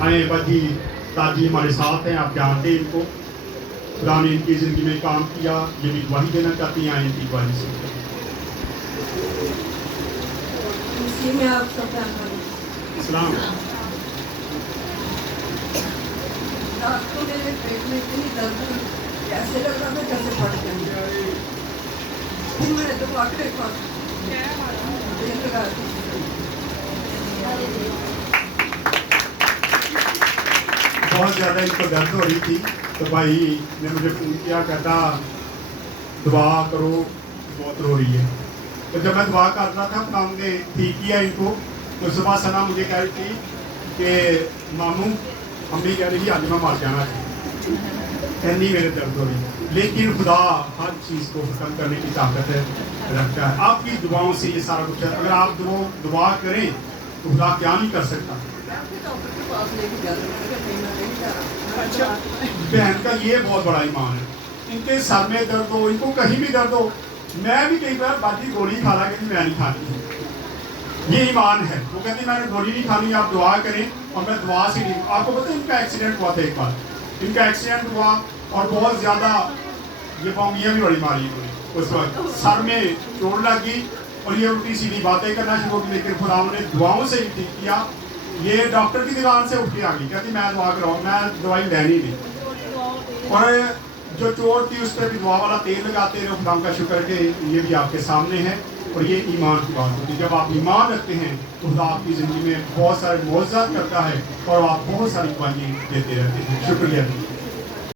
आए बाजी ताजी हमारे साथ हैं, आप जानते हैं इनको, खुदा ने इनकी ज़िंदगी में काम किया, ये भी गवाही देना चाहती हैं, आए इनकी गवाही से। में आप सब इस्लाम रात को मेरे पेट में इतनी दर्द थी, कैसे लग रहा था जैसे फट गई। फिर मैंने दबा के देखा, तेल लगा दी। बहुत ज़्यादा इनको दर्द हो रही थी, तो भाई ने मुझे फ़ोन किया, कहता दुआ करो, बहुत रो रही है। तो जब मैं दुआ कर रहा था, खुदा ने ठीक किया इनको। तो सुबह सना मुझे कह रही थी कि मामू अम्मी कह रही थी आज मैं मर जाना है, इतनी मेरे दर्द हो रही। लेकिन खुदा हर चीज़ को ख़त्म करने की ताकत रखता है। आपकी दुआओं से ये सारा कुछ है। अगर आप दुआ करें तो खुदा क्या नहीं कर सकता। बहन का ये बहुत बड़ा ईमान है। इनके सर में दर्द हो, इनको कहीं भी दर्द हो, मैं भी कई बार बाजी गोली खा ला कि मैं नहीं खानी, ये ईमान है। वो कहती मैंने गोली नहीं खानी, आप दुआ करें। और मैं दुआ से नहीं, आपको पता है इनका एक्सीडेंट हुआ था एक बार, इनका एक्सीडेंट हुआ और बहुत ज़्यादा ये पौंगियाँ भी बड़ी मारी इन्होंने। उस वक्त सर में चोट लगी और ये उल्टी सीधी बातें करना शुरू की, लेकिन खुदा ने दुआओं से ही ठीक किया। ये डॉक्टर की दुकान से उठ के आ गई, कहती मैं दुआ कराऊँ, मैं दवाई लेनी नहीं। और जो चोट थी उस पर भी दुआ वाला तेल लगाते रहे। खुदा का शुक्र कि ये भी आपके सामने है। और ये ईमान की बात होती है। जब आप ईमान रखते हैं तो खुदा आपकी ज़िंदगी में बहुत सारे मौजज़ात करता है और आप बहुत सारी गवाहियाँ देते रहते हैं। शुक्रिया।